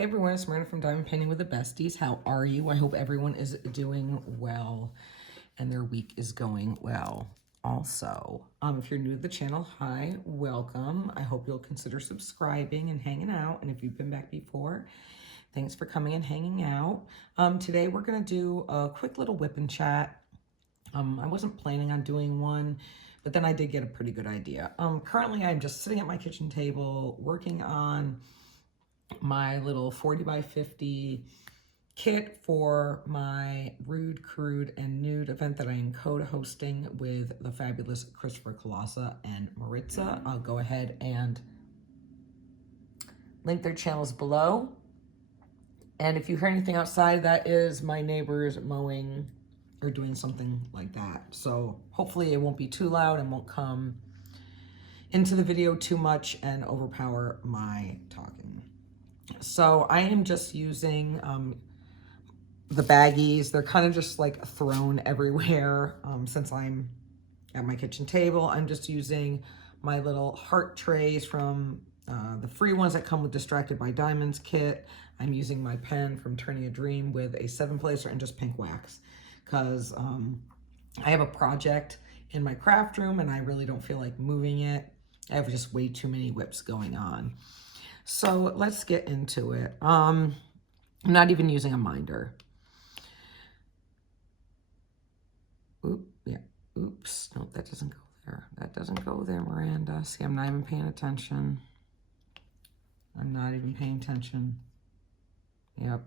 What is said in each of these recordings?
Hey everyone, it's Miranda from Diamond Painting with the Besties. How are you? I hope everyone is doing well and their week is going well. Also, if you're new to the channel, hi, welcome. I hope you'll consider subscribing and hanging out. And if you've been back before, thanks for coming and hanging out. Today we're gonna do a quick little whip and chat. I wasn't planning on doing one, but then I did get a pretty good idea. Currently I'm just sitting at my kitchen table working on my little 40 by 50 kit for my Rude, Crude, and Nude event that I am co-hosting with the fabulous Christopher Colassa and Maritza. I'll go ahead and link their channels below. And if you hear anything outside, that is my neighbors mowing or doing something like that. So hopefully it won't be too loud and won't come into the video too much and overpower my talking. So I am just using the baggies. They're kind of just like thrown everywhere since I'm at my kitchen table. I'm just using my little heart trays from the free ones that come with Distracted by Diamonds kit. I'm using my pen from Turning a Dream with a 7-placer and just pink wax because I have a project in my craft room and I really don't feel like moving it. I have just way too many whips going on. So let's get into it. I'm not even using a minder. Oops, no, that doesn't go there. That doesn't go there, Miranda. See, I'm not even paying attention. I'm not even paying attention. Yep.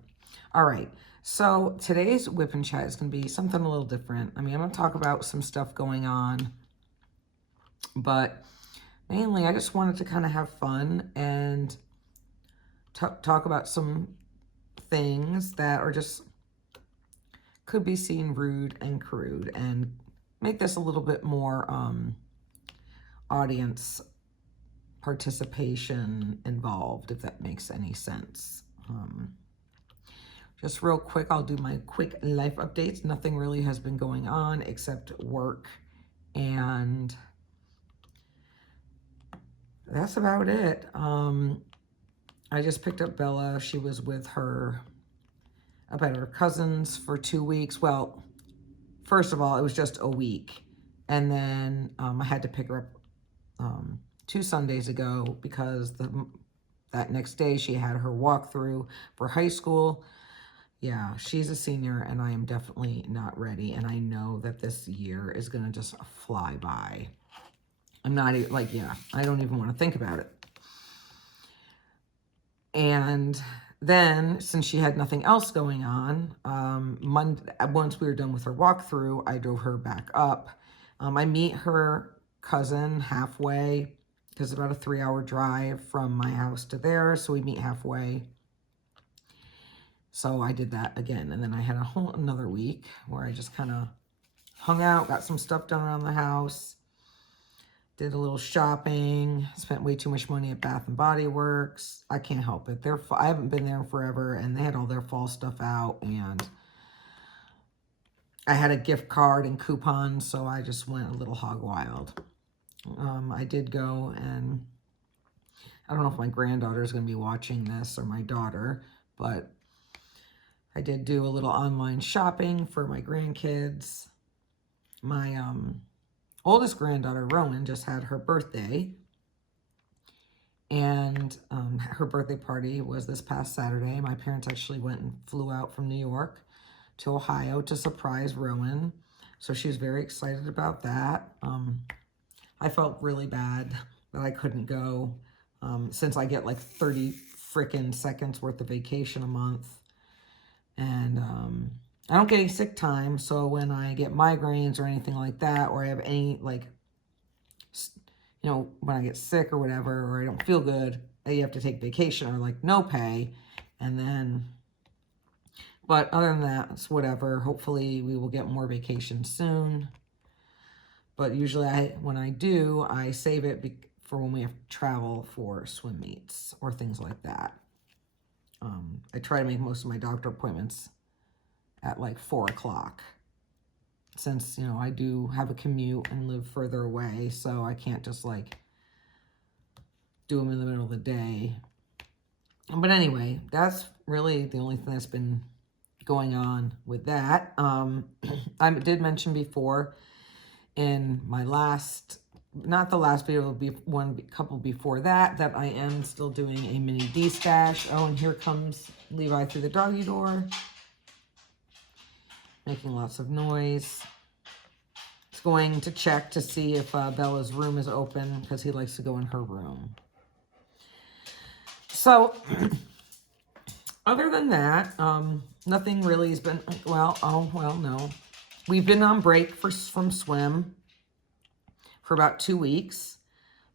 All right, so today's whip and chat is going to be something a little different. I mean, I'm going to talk about some stuff going on, but mainly I just wanted to kind of have fun and talk about some things that are just could be seen rude and crude and make this a little bit more audience participation involved, if that makes any sense. Just real quick, I'll do my quick life updates. Nothing really has been going on except work, and that's about it. I just picked up Bella. She was with her cousins for 2 weeks. Well, first of all, it was just a week. And then I had to pick her up 2 Sundays ago because that next day she had her walkthrough for high school. Yeah, she's a senior and I am definitely not ready. And I know that this year is going to just fly by. I'm not even, like, yeah, I don't even want to think about it. And then, since she had nothing else going on, once we were done with her walkthrough, I drove her back up. I meet her cousin halfway, because it's about a 3-hour drive from my house to there, so we meet halfway. So I did that again, and then I had another week where I just kind of hung out, got some stuff done around the house, did a little shopping, spent way too much money at Bath and Body Works. I can't help it. I haven't been there in forever, and they had all their fall stuff out, and I had a gift card and coupons, so I just went a little hog wild. I did go, and I don't know if my granddaughter is going to be watching this, or my daughter, but I did do a little online shopping for my grandkids. My oldest granddaughter, Rowan, just had her birthday, and her birthday party was this past Saturday. My parents actually went and flew out from New York to Ohio to surprise Rowan, so she was very excited about that. I felt really bad that I couldn't go, since I get like 30 freaking seconds worth of vacation a month, and I don't get any sick time, so when I get migraines or anything like that, or I have any, like, you know, when I get sick or whatever, or I don't feel good, you have to take vacation or, like, no pay, and then, but other than that, it's whatever. Hopefully we will get more vacation soon, but usually when I do, I save it for when we have to travel for swim meets or things like that. I try to make most of my doctor appointments at like 4 o'clock, since, you know, I do have a commute and live further away, so I can't just like do them in the middle of the day. But anyway, that's really the only thing that's been going on with that. I did mention before in my last, not the last video, it'll be one couple before that, that I am still doing a mini D-stash. Oh, and here comes Levi through the doggy door, making lots of noise. He's going to check to see if Bella's room is open because he likes to go in her room. So, other than that, nothing really has been, well, no. We've been on break from swim for about 2 weeks.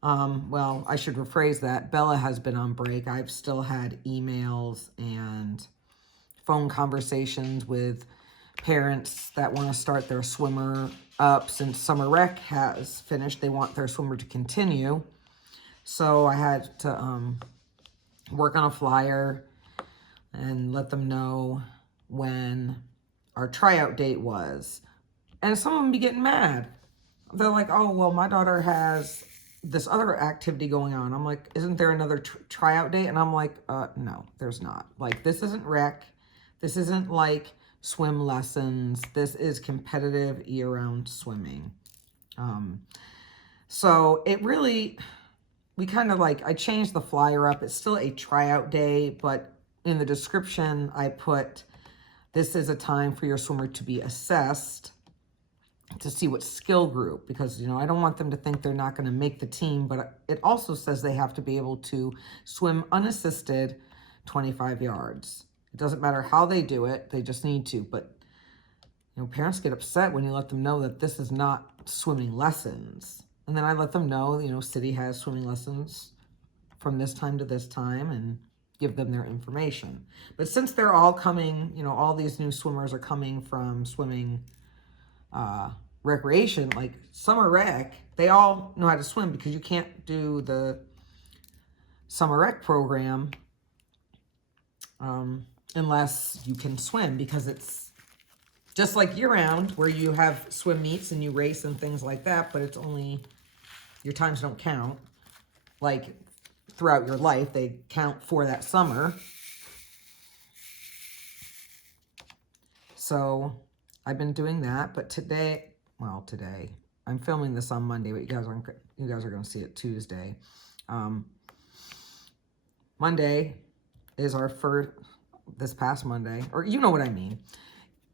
Well, I should rephrase that. Bella has been on break. I've still had emails and phone conversations with parents that want to start their swimmer up since summer rec has finished. They want their swimmer to continue. So I had to work on a flyer and let them know when our tryout date was. And some of them be getting mad. They're like, oh, well, my daughter has this other activity going on. I'm like, isn't there another tryout date? And I'm like, no, there's not. Like, this isn't rec. This isn't like swim lessons. This is competitive year-round swimming. So it really, we kind of like, I changed the flyer up. It's still a tryout day, but in the description, I put, this is a time for your swimmer to be assessed to see what skill group, because, you know, I don't want them to think they're not going to make the team, but it also says they have to be able to swim unassisted 25 yards. It doesn't matter how they do it, they just need to. But, you know, parents get upset when you let them know that this is not swimming lessons. And then I let them know, you know, City has swimming lessons from this time to this time and give them their information. But since they're all coming, you know, all these new swimmers are coming from swimming recreation, like summer rec, they all know how to swim, because you can't do the summer rec program unless you can swim, because it's just like year-round where you have swim meets and you race and things like that, but it's only, your times don't count like throughout your life. They count for that summer. So I've been doing that, but today, I'm filming this on Monday, but you guys are going to see it Tuesday. Monday is our first, this past Monday, or you know what I mean,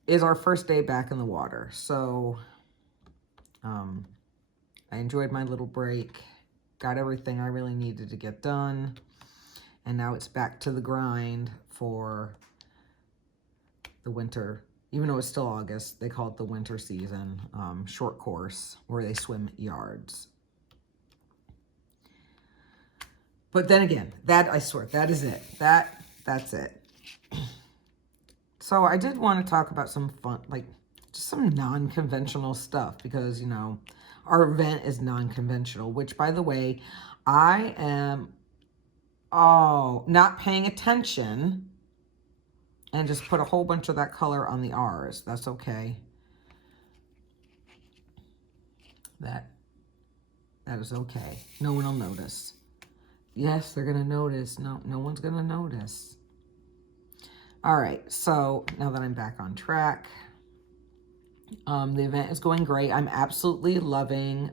is our first day back in the water. So I enjoyed my little break, got everything I really needed to get done, and now it's back to the grind for the winter. Even though it's still August, they call it the winter season, short course, where they swim yards. But then again, that, I swear, that is it. That's it. So I did want to talk about some fun, like, just some non-conventional stuff, because, you know, our event is non-conventional, which, by the way, I am, not paying attention and just put a whole bunch of that color on the R's. That's okay. That is okay. No one will notice. Yes, they're going to notice. No one's going to notice. All right, so now that I'm back on track, the event is going great. I'm absolutely loving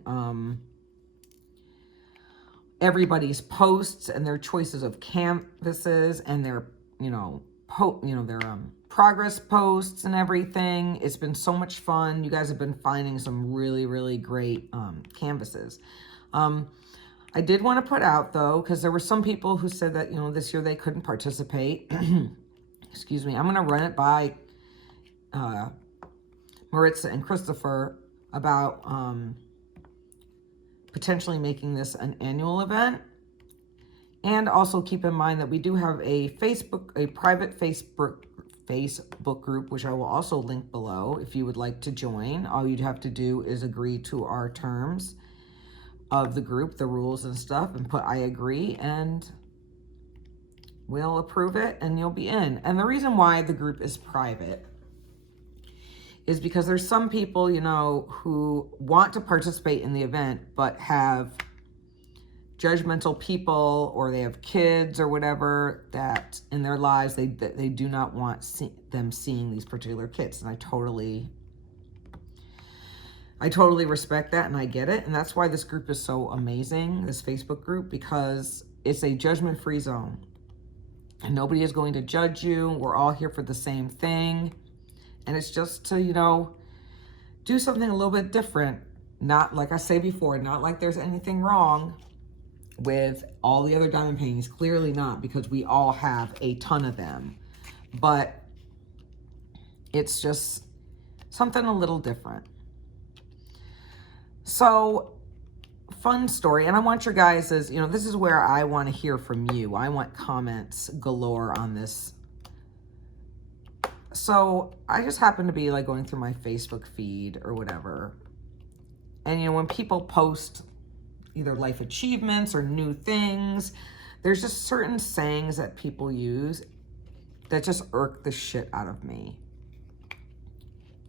everybody's posts and their choices of canvases and their, their progress posts and everything. It's been so much fun. You guys have been finding some really, really great canvases. I did want to put out, though, because there were some people who said that, you know, this year they couldn't participate. Excuse me. I'm going to run it by Maritza and Christopher about potentially making this an annual event. And also keep in mind that we do have a private Facebook group, which I will also link below if you would like to join. All you'd have to do is agree to our terms of the group, the rules and stuff, and put I agree, and we'll approve it and you'll be in. And the reason why the group is private is because there's some people, you know, who want to participate in the event but have judgmental people, or they have kids or whatever that in their lives they do not want them seeing these particular kids. And I totally respect that, and I get it. And that's why this group is so amazing, this Facebook group, because it's a judgment-free zone. And nobody is going to judge you. We're all here for the same thing. And it's just to, you know, do something a little bit different. Not, like I say before, not like there's anything wrong with all the other diamond paintings. Clearly not, because we all have a ton of them. But it's just something a little different. So, fun story. And I want your guys', you know, this is where I want to hear from you. I want comments galore on this. So, I just happen to be like going through my Facebook feed or whatever. And, you know, when people post either life achievements or new things, there's just certain sayings that people use that just irk the shit out of me.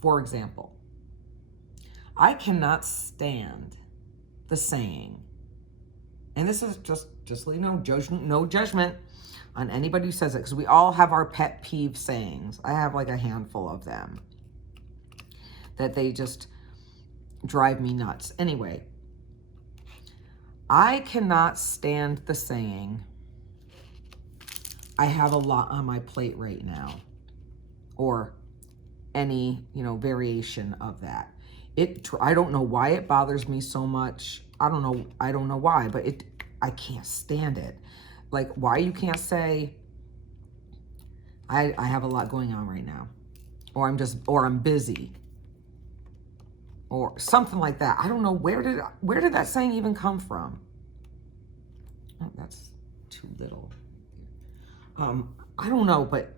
For example, I cannot stand the saying, and this is just you know, no judgment on anybody who says it, because we all have our pet peeve sayings. I have like a handful of them that they just drive me nuts. Anyway, I cannot stand the saying, I have a lot on my plate right now, or any, you know, variation of that. I don't know why it bothers me so much. I don't know why, but I can't stand it. Like, why you can't say, I have a lot going on right now, or I'm busy, or something like that. I don't know, where did that saying even come from? Oh, that's too little. I don't know, but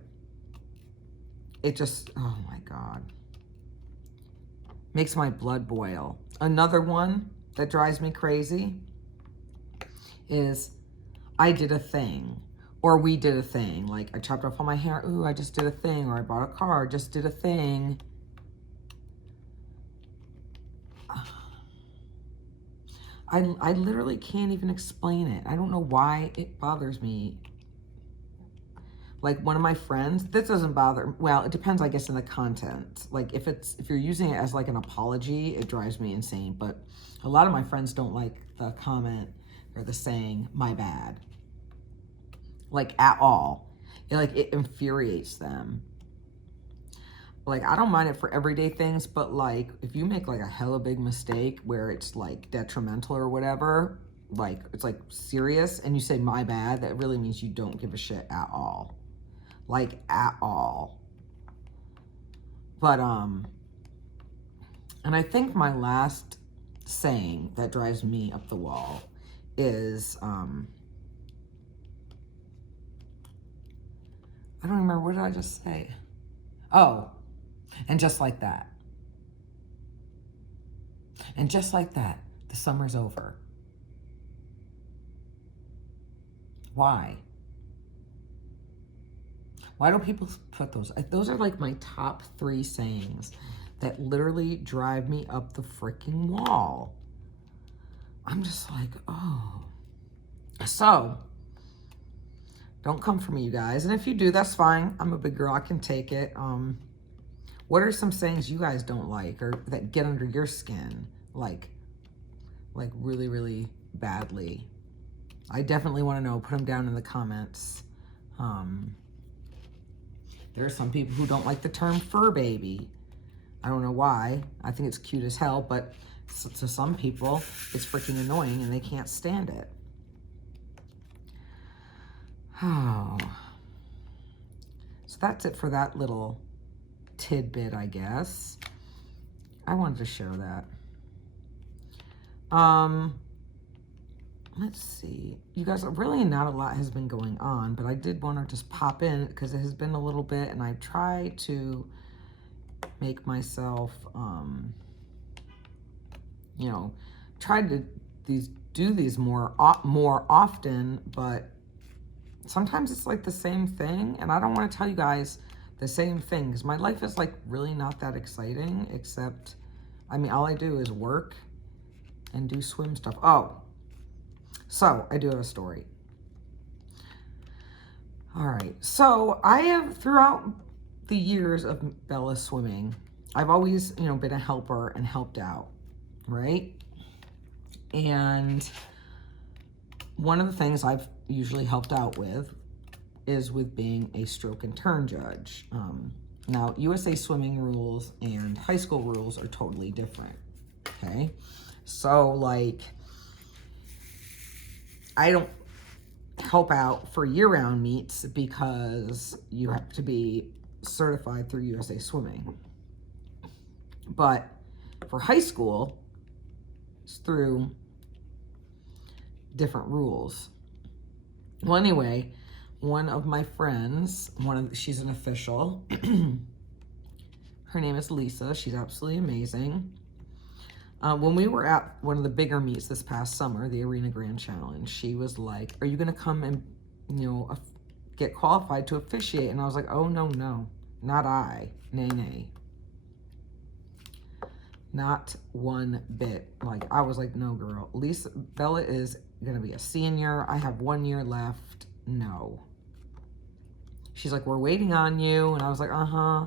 it just, oh my God, makes my blood boil. Another one that drives me crazy is, I did a thing, or we did a thing. Like, I chopped off all my hair, ooh, I just did a thing, or I bought a car, just did a thing. I literally can't even explain it. I don't know why it bothers me. Like, one of my friends, this doesn't bother, well, it depends, I guess, on the content. Like, if you're using it as like an apology, it drives me insane. But a lot of my friends don't like the comment or the saying, my bad. Like, at all. It infuriates them. Like, I don't mind it for everyday things, but like, if you make like a hella big mistake where it's like detrimental or whatever, like, it's like serious, and you say my bad, that really means you don't give a shit at all. Like, at all. But, and I think my last saying that drives me up the wall is, I don't remember, what did I just say? Oh, and just like that. And just like that, the summer's over. Why? Why do people put those? Those are like my top 3 sayings that literally drive me up the freaking wall. I'm just like, oh. So, don't come for me, you guys. And if you do, that's fine. I'm a big girl. I can take it. What are some sayings you guys don't like, or that get under your skin? Like really, really badly. I definitely want to know. Put them down in the comments. There are some people who don't like the term fur baby. I don't know why. I think it's cute as hell, but to some people, it's freaking annoying and they can't stand it. Oh. So that's it for that little tidbit, I guess. I wanted to share that. Let's see. You guys, really not a lot has been going on, but I did want to just pop in because it has been a little bit, and I try to make myself, you know, try to do these more often, but sometimes it's like the same thing, and I don't want to tell you guys the same thing because my life is like really not that exciting, except, I mean, all I do is work and do swim stuff. Oh, So I do have a story. All right. So I have, throughout the years of Bella swimming, I've always, been a helper and helped out, right? And one of the things I've usually helped out with is with being a stroke and turn judge. Now, USA swimming rules and high school rules are totally different, okay? So, like, I don't help out for year-round meets because you have to be certified through USA Swimming. But for high school, it's through different rules. Well, anyway, one of my friends, she's an official. Her name is Lisa. She's absolutely amazing. When we were at one of the bigger meets this past summer, the Arena Grand Challenge, she was like, "Are you going to come and, get qualified to officiate?" And I was like, "Oh, no, not I. Nay, nay. Not one bit." Like, I was like, "No, girl. Bella is going to be a senior. I have 1 year left. No." She's like, "We're waiting on you." And I was like, "Uh-huh."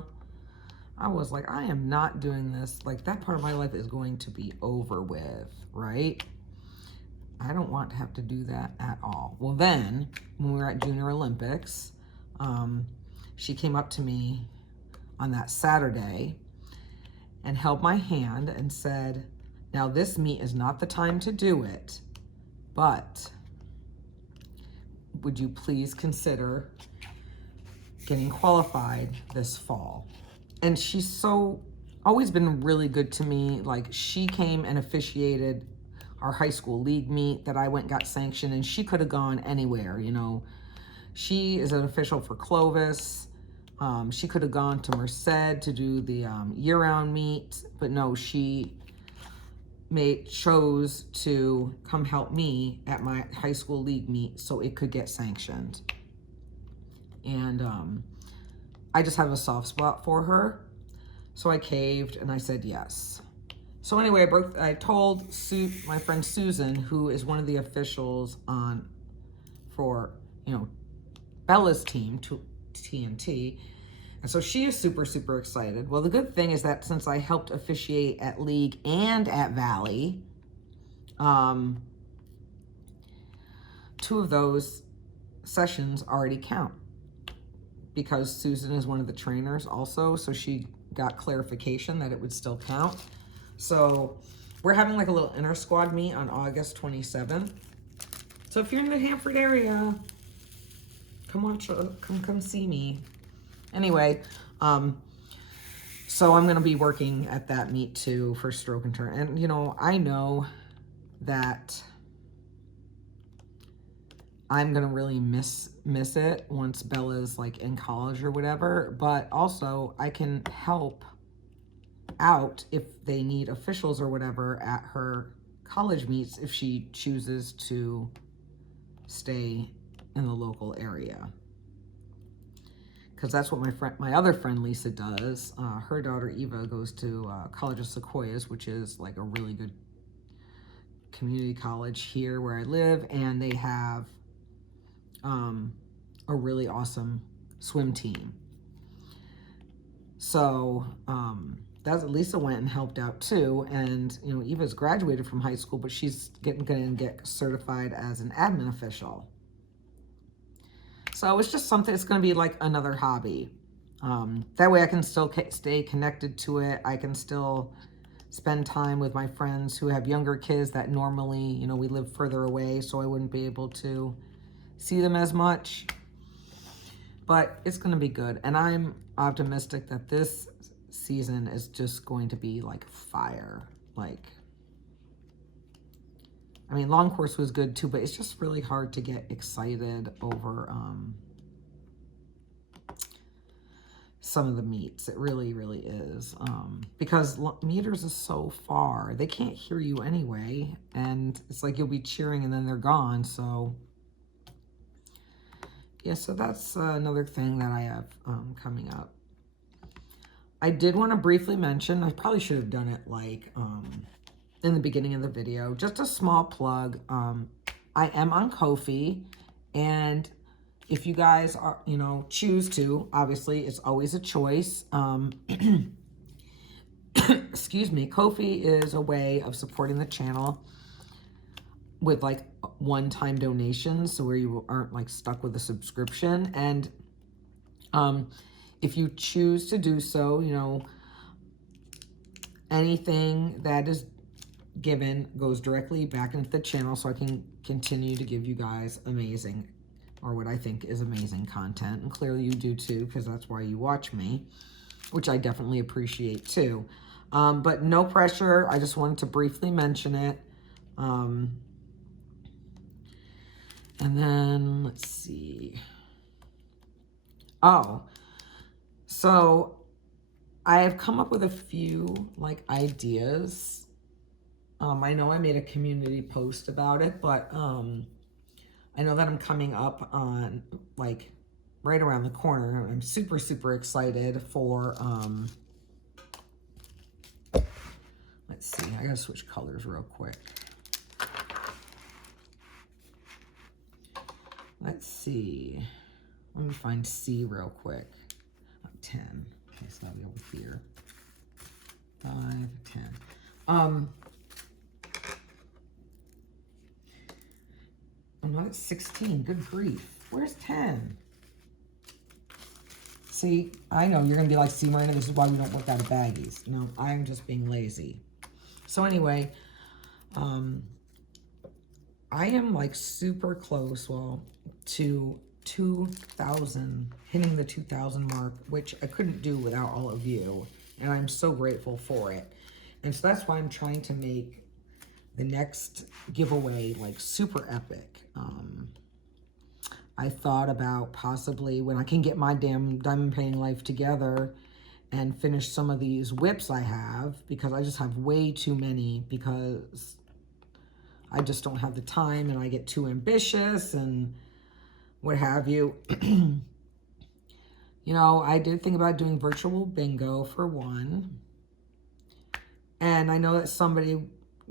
I was like, I am not doing this. Like, that part of my life is going to be over with, right? I don't want to have to do that at all. Well, then, when we were at Junior Olympics, she came up to me on that Saturday and held my hand and said, "Now, this meet is not the time to do it, but would you please consider getting qualified this fall?" And she's always been really good to me. Like, she came and officiated our high school league meet that I went and got sanctioned, and she could have gone anywhere, She is an official for Clovis. She could have gone to Merced to do the year-round meet, but no, she chose to come help me at my high school league meet so it could get sanctioned. And I just have a soft spot for her. So I caved and I said yes. So anyway, I told my friend Susan, who is one of the officials for Bella's team, TNT. And so she is super, super excited. Well, the good thing is that since I helped officiate at League and at Valley, 2 of those sessions already count, because Susan is one of the trainers also, so she got clarification that it would still count. So we're having like a little inter-squad meet on August 27th. So if you're in the Hanford area, come see me. Anyway, so I'm going to be working at that meet too for stroke and turn. And, I know that I'm going to really miss it once Bella's like in college or whatever, but also I can help out if they need officials or whatever at her college meets if she chooses to stay in the local area. Because that's what my other friend Lisa does. Her daughter Eva goes to College of Sequoias, which is like a really good community college here where I live, and they have a really awesome swim team. So Lisa went and helped out too, and Eva's graduated from high school, but she's going to get certified as an admin official. So it's just something. It's going to be like another hobby. That way I can still stay connected to it. I can still spend time with my friends who have younger kids that normally, we live further away, so I wouldn't be able to see them as much. But it's going to be good. And I'm optimistic that this season is just going to be like fire. Long course was good too, but it's just really hard to get excited over some of the meets. It really, really is. Because meters is so far. They can't hear you anyway. And it's like you'll be cheering and then they're gone. So yeah, so that's another thing that I have coming up. I did want to briefly mention, I probably should have done it like in the beginning of the video, just a small plug. I am on Ko-fi, and if you guys are, choose to, obviously it's always a choice. Excuse me, Ko-fi is a way of supporting the channel with like one-time donations, so where you aren't like stuck with a subscription. And if you choose to do so, anything that is given goes directly back into the channel, so I can continue to give you guys amazing, or what I think is amazing content. And clearly you do too, because that's why you watch me, which I definitely appreciate too. But no pressure. I just wanted to briefly mention it. And then let's see. Oh, so I have come up with a few like ideas. I know I made a community post about it, but I know that I'm coming up on like right around the corner. I'm super, super excited for, let's see, I gotta switch colors real quick. Let's see. Let me find C real quick. 10. Okay, so that'll be over here. 5, 10. I'm not at 16. Good grief. Where's 10? See, I know you're going to be like, see, Marina, this is why we don't work out of baggies. No, I'm just being lazy. So anyway, I am like super close, well, to 2,000, hitting the 2,000 mark, which I couldn't do without all of you. And I'm so grateful for it. And so that's why I'm trying to make the next giveaway like super epic. I thought about possibly when I can get my damn diamond painting life together and finish some of these whips I have, because I just have way too many, because I just don't have the time and I get too ambitious and what have you. I did think about doing virtual bingo for one. And I know that somebody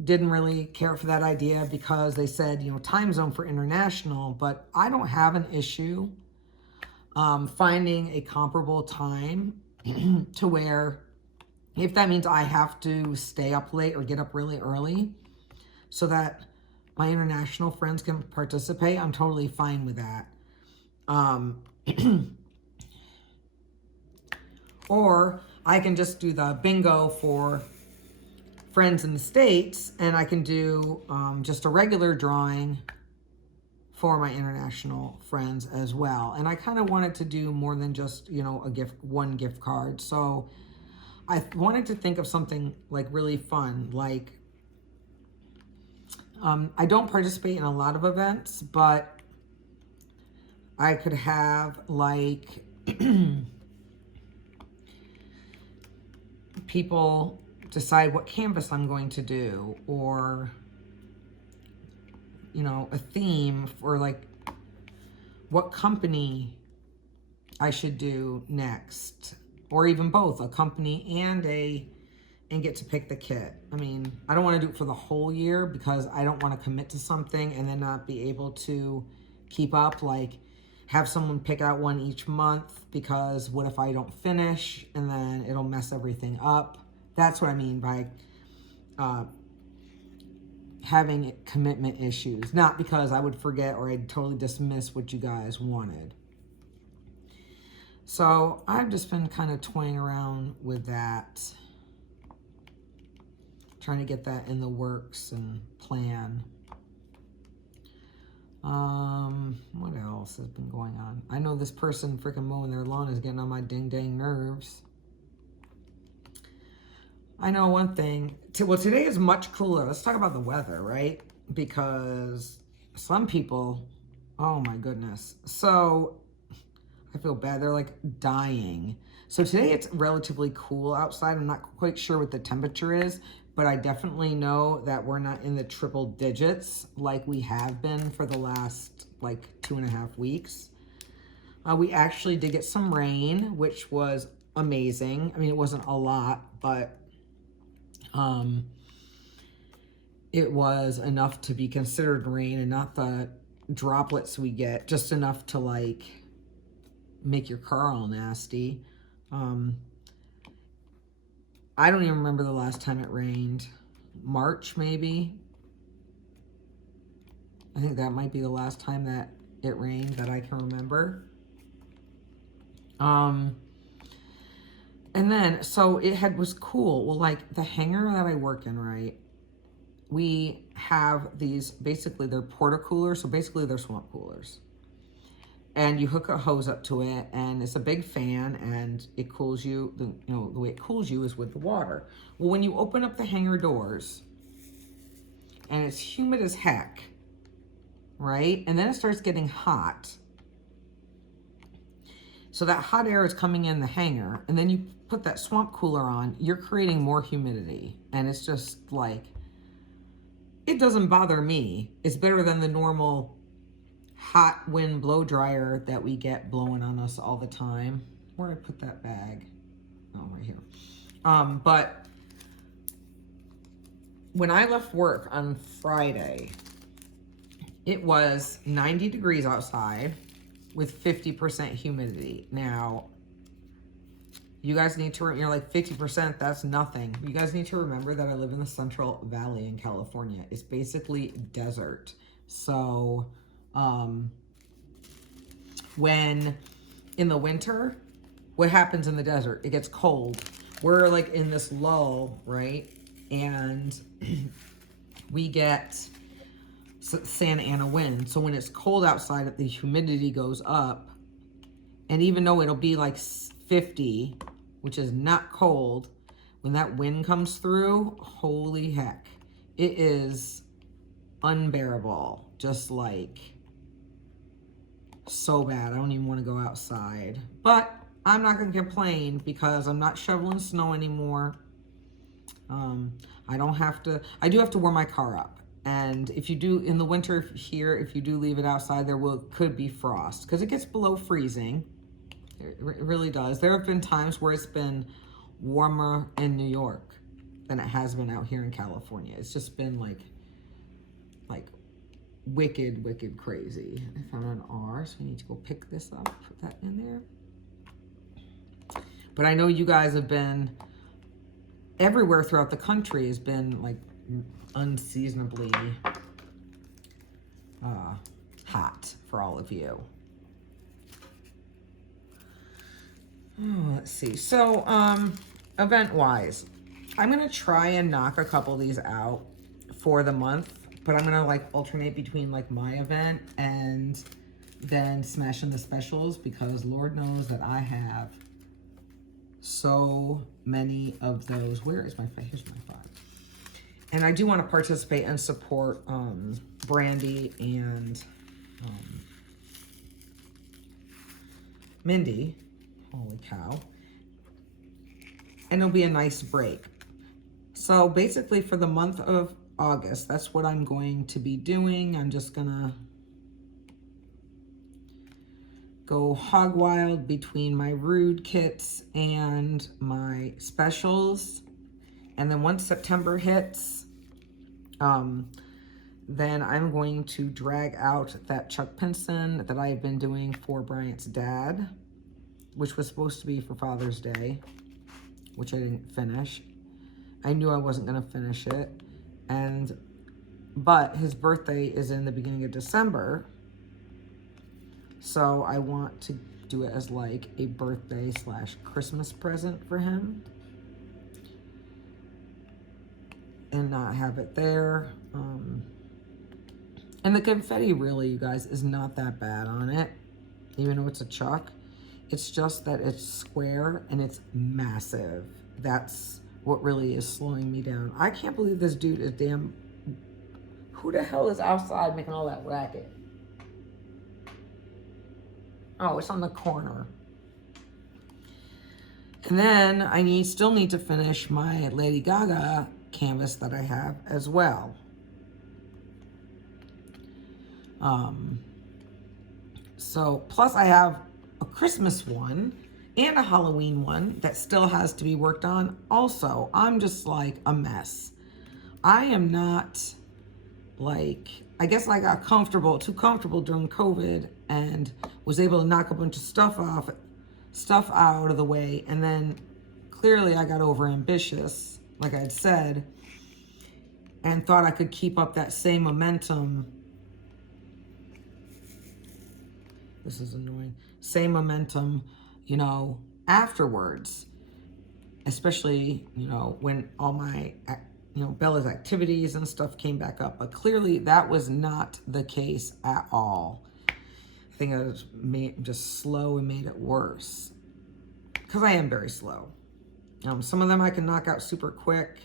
didn't really care for that idea because they said, time zone for international, but I don't have an issue finding a comparable time to where, if that means I have to stay up late or get up really early so that my international friends can participate, I'm totally fine with that. Or I can just do the bingo for friends in the States, and I can do just a regular drawing for my international friends as well. And I kind of wanted to do more than just, one gift card. So I wanted to think of something like really fun. Like, I don't participate in a lot of events, but I could have like people decide what canvas I'm going to do, or, a theme for like what company I should do next, or even both, a company and get to pick the kit. I mean, I don't want to do it for the whole year because I don't want to commit to something and then not be able to keep up, like have someone pick out one each month, because what if I don't finish and then it'll mess everything up. That's what I mean by having commitment issues. Not because I would forget or I'd totally dismiss what you guys wanted. So I've just been kind of toying around with that, trying to get that in the works and plan. What else has been going on? I know this person freaking mowing their lawn is getting on my dang nerves. I know one thing. Well, today is much cooler. Let's talk about the weather, right? Because some people, oh my goodness. So I feel bad. They're like dying. So today it's relatively cool outside. I'm not quite sure what the temperature is, but I definitely know that we're not in the triple digits like we have been for the last like 2.5 weeks. We actually did get some rain, which was amazing. I mean, it wasn't a lot, but it was enough to be considered rain and not the droplets we get, just enough to like make your car all nasty. I don't even remember the last time it rained. March, maybe. I think that might be the last time that it rained that I can remember. And then, so it was cool. Well, like the hangar that I work in, right? We have these, basically they're porta-coolers. So basically they're swamp coolers. And you hook a hose up to it, and it's a big fan, and it cools you. The way it cools you is with the water. Well, when you open up the hangar doors, and it's humid as heck, right? And then it starts getting hot. So that hot air is coming in the hangar, and then you put that swamp cooler on, you're creating more humidity. And it's just like, it doesn't bother me. It's better than the normal hot wind blow dryer that we get blowing on us all the time. Where I put that bag? Oh, right here. But when I left work on Friday, it was 90 degrees outside with 50% humidity. Now, you guys need to, you're like 50%, that's nothing. You guys need to remember that I live in the Central Valley in California. It's basically desert. So, when in the winter, what happens in the desert? It gets cold. We're like in this lull, right? And we get Santa Ana wind. So when it's cold outside, the humidity goes up. And even though it'll be like 50, which is not cold, when that wind comes through, holy heck, it is unbearable. Just like so bad. I don't even want to go outside. But I'm not going to complain because I'm not shoveling snow anymore. I do have to warm my car up. And if you do, in the winter here, if you do leave it outside, could be frost because it gets below freezing. It really does. There have been times where it's been warmer in New York than it has been out here in California. It's just been like wicked crazy. I found an R, so I need to go pick this up, put that in there. But I know you guys have been everywhere throughout the country has been like unseasonably hot for all of you. Oh, let's see. So, event-wise, I'm going to try and knock a couple of these out for the month, but I'm going to like alternate between like my event and then smashing the specials because Lord knows that I have so many of those. Where is my five? Here's my five. And I do want to participate and support Brandy and Mindy. Holy cow. And it'll be a nice break. So basically for the month of August, that's what I'm going to be doing. I'm just gonna go hog wild between my Rude kits and my specials. And then once September hits, then I'm going to drag out that Chuck Pinson that I've been doing for Bryant's dad, which was supposed to be for Father's Day, which I didn't finish. I knew I wasn't gonna finish it. But his birthday is in the beginning of December. So I want to do it as like a birthday / Christmas present for him. And not have it there. And the confetti really, you guys, is not that bad on it. Even though it's a Chuck. It's just that it's square and it's massive. That's what really is slowing me down. I can't believe this dude is damn... Who the hell is outside making all that racket? Oh, it's on the corner. And then I still need to finish my Lady Gaga canvas that I have as well. So, plus I have a Christmas one and a Halloween one that still has to be worked on. Also, I'm just like a mess. I am not like, I guess I got too comfortable during COVID, and was able to knock a bunch of stuff out of the way. And then clearly I got over ambitious, like I had said, and thought I could keep up that same momentum. This is annoying. Same momentum, afterwards, especially, when all my, Bella's activities and stuff came back up. But clearly that was not the case at all. I think I was just slow and made it worse, because I am very slow. Some of them I can knock out super quick,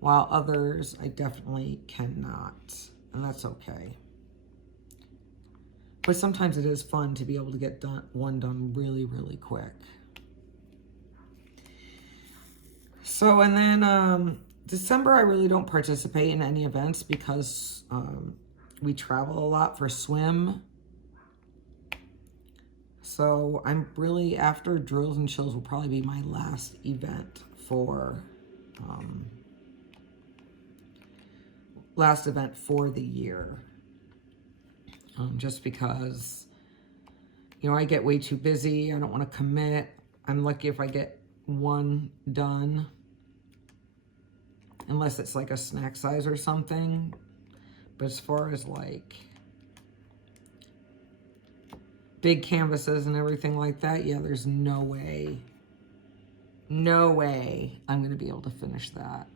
while others I definitely cannot, and that's okay. But sometimes it is fun to be able to get one done really, really quick. So, and then December, I really don't participate in any events because we travel a lot for swim. So I'm really, after Drills and Chills will probably be my last event for the year. Just because, I get way too busy. I don't want to commit. I'm lucky if I get one done, unless it's like a snack size or something. But as far as like big canvases and everything like that, yeah, there's no way I'm going to be able to finish that.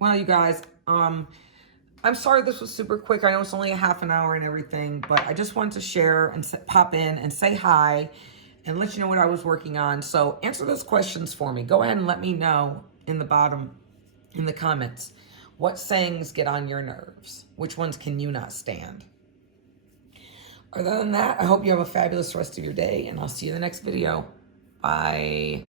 Well, you guys, I'm sorry this was super quick. I know it's only a half an hour and everything, but I just wanted to share and pop in and say hi and let you know what I was working on. So answer those questions for me. Go ahead and let me know in the comments. What sayings get on your nerves? Which ones can you not stand? Other than that, I hope you have a fabulous rest of your day, and I'll see you in the next video. Bye.